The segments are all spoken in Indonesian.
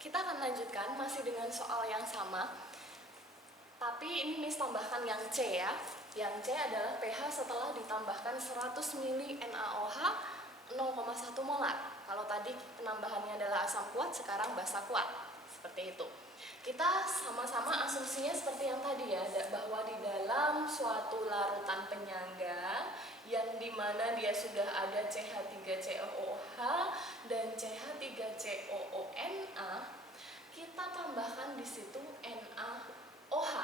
Kita akan lanjutkan masih dengan soal yang sama. Tapi ini Miss tambahkan yang C ya. Yang C adalah pH setelah ditambahkan 100 ml NaOH 0,1 molar. Kalau tadi penambahannya adalah asam kuat, sekarang basa kuat. Seperti itu. Kita sama-sama asumsinya seperti yang tadi ya, bahwa di dalam suatu larutan penyangga yang dimana dia sudah ada CH3COOH dan CH3COONa, kita tambahkan di situ NaOH.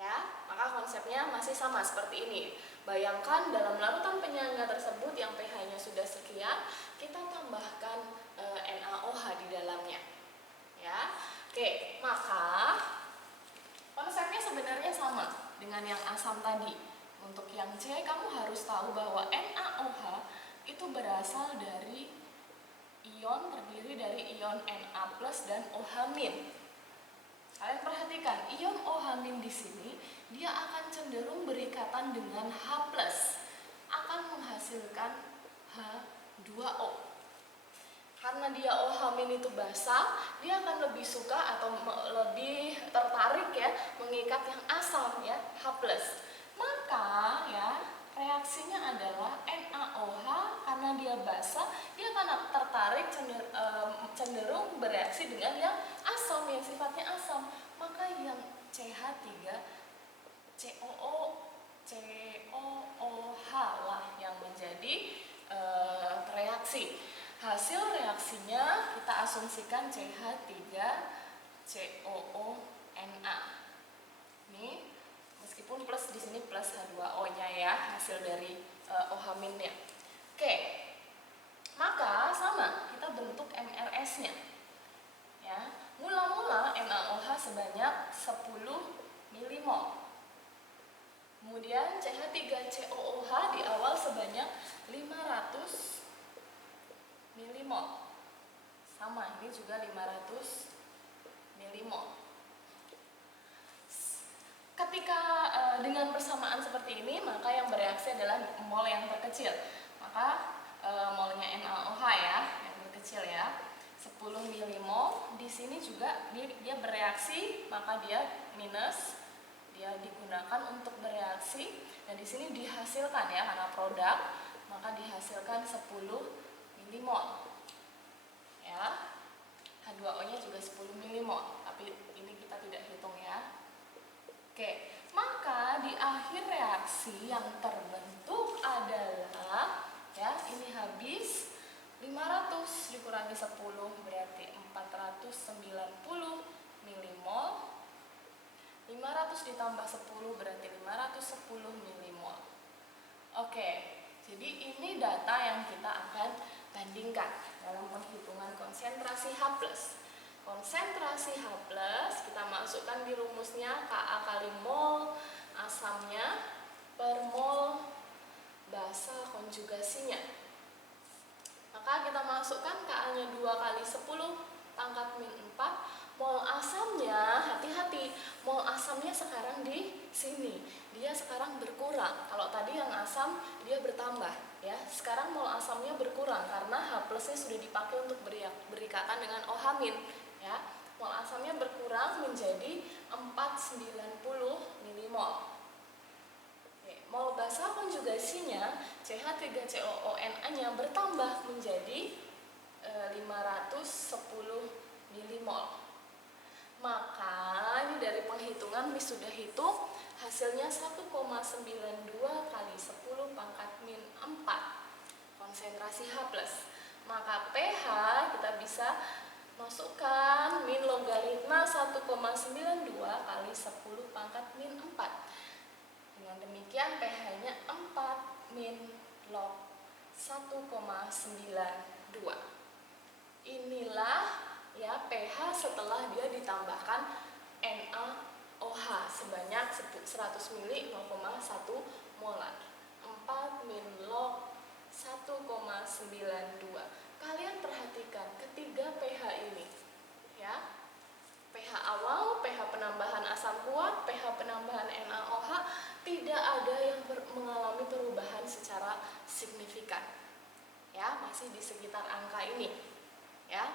Ya, maka konsepnya masih sama seperti ini. Bayangkan dalam larutan penyangga tersebut yang pH-nya sudah sekian, kita tambahkan NaOH di dalamnya. Ya. Oke, maka konsepnya sebenarnya sama dengan yang asam tadi. Untuk yang C, kamu harus tahu bahwa NaOH itu berasal dari ion, terdiri dari ion Na+ dan OH-. Kalian perhatikan, ion OH- di sini dia akan cenderung berikatan dengan H+, akan menghasilkan H2O. Karena dia OH- itu basah, dia akan lebih suka atau lebih tertarik ya mengikat yang asam ya, H+. Maka ya reaksinya adalah NaOH karena dia basah, dia akan tertarik cenderung bereaksi dengan yang asam, yang sifatnya asam. Maka yang CH3COOH lah yang menjadi reaksi. Hasil reaksinya kita asumsikan CH3COONa. Ini meskipun plus di sini plus H2O-nya ya, hasil dari OH-nya. Oke. Maka sama, kita bentuk MRS-nya. Ya, mula-mula NaOH sebanyak 10 milimol. Kemudian CH3COOH di awal sebanyak 500 milimol. Sama, ini juga 500 milimol. Ketika dengan persamaan seperti ini, maka yang bereaksi adalah mol yang terkecil. Maka molnya NaOH ya, yang terkecil ya, 10 milimol. Di sini juga dia bereaksi, maka dia minus, dia digunakan untuk bereaksi, dan di sini dihasilkan ya karena produk, maka dihasilkan 10 milimol. Ya. H2O-nya juga 10 milimol, tapi ini kita tidak hitung ya. Oke, maka di akhir reaksi yang terbentuk adalah ya, ini habis 500 dikurangi 10 berarti 490 milimol. 500 ditambah 10 berarti 510 milimol. Oke, jadi ini data yang kita akan bandingkan dalam penghitungan konsentrasi H+. Konsentrasi H+, kita masukkan di rumusnya Ka kali mol asamnya per mol basa konjugasinya. Maka kita masukkan Ka-nya 2 kali 10 pangkat min 4. Mol asamnya, hati-hati, mol asamnya sekarang di sini. Dia sekarang berkurang. Kalau tadi yang asam dia bertambah, ya. Sekarang mol asamnya berkurang karena H+-nya sudah dipakai untuk berikatan dengan OH-, ya. Mol asamnya berkurang menjadi 490 milimol. Mol basa konjugasinya CH3COONa-nya bertambah menjadi 510 milimol. Maka ini dari penghitungan Miss sudah hitung hasilnya 1,92 kali 10 pangkat min 4 konsentrasi H+. Maka pH kita bisa masukkan min logaritma 1,92 kali 10 pangkat min 4. Dengan demikian pH-nya 4 min log 1,92. Inilah ya pH setelah dia ditambahkan NaOH sebanyak 100 ml 0,1 molar. 4 min log 1,92. Kalian perhatikan ketiga pH ini ya. pH awal, pH penambahan asam kuat, pH penambahan NaOH tidak ada yang mengalami perubahan secara signifikan. Ya, masih di sekitar angka ini. Ya.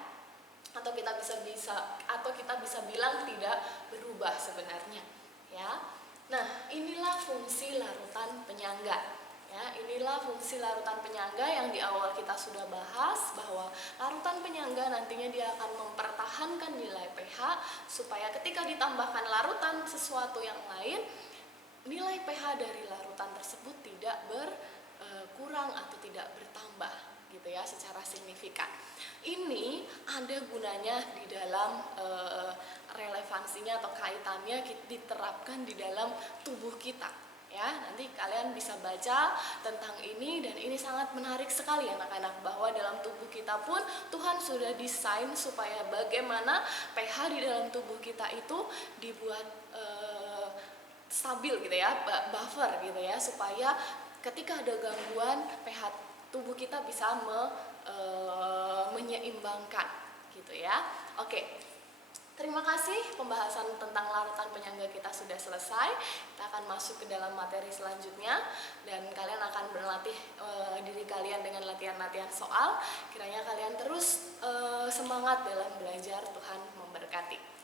Atau atau kita bisa bilang tidak berubah sebenarnya, ya. Nah, inilah fungsi larutan penyangga. Ya, inilah fungsi larutan penyangga yang di awal kita sudah bahas, bahwa larutan penyangga nantinya dia akan mempertahankan nilai pH supaya ketika ditambahkan larutan sesuatu yang lain, nilai pH dari larutan tersebut tidak berkurang atau tidak bertambah gitu ya secara signifikan. Ini ada gunanya di dalam relevansinya atau kaitannya diterapkan di dalam tubuh kita. Ya, nanti kalian bisa baca tentang ini, dan ini sangat menarik sekali anak-anak, bahwa dalam tubuh kita pun Tuhan sudah desain supaya bagaimana pH di dalam tubuh kita itu dibuat stabil gitu ya, buffer gitu ya, supaya ketika ada gangguan pH tubuh kita bisa menyeimbangkan gitu ya. Oke. Terima kasih, pembahasan tentang larutan penyangga kita sudah selesai. Kita akan masuk ke dalam materi selanjutnya, dan kalian akan berlatih diri kalian dengan latihan-latihan soal. Kiranya kalian terus semangat dalam belajar. Tuhan memberkati.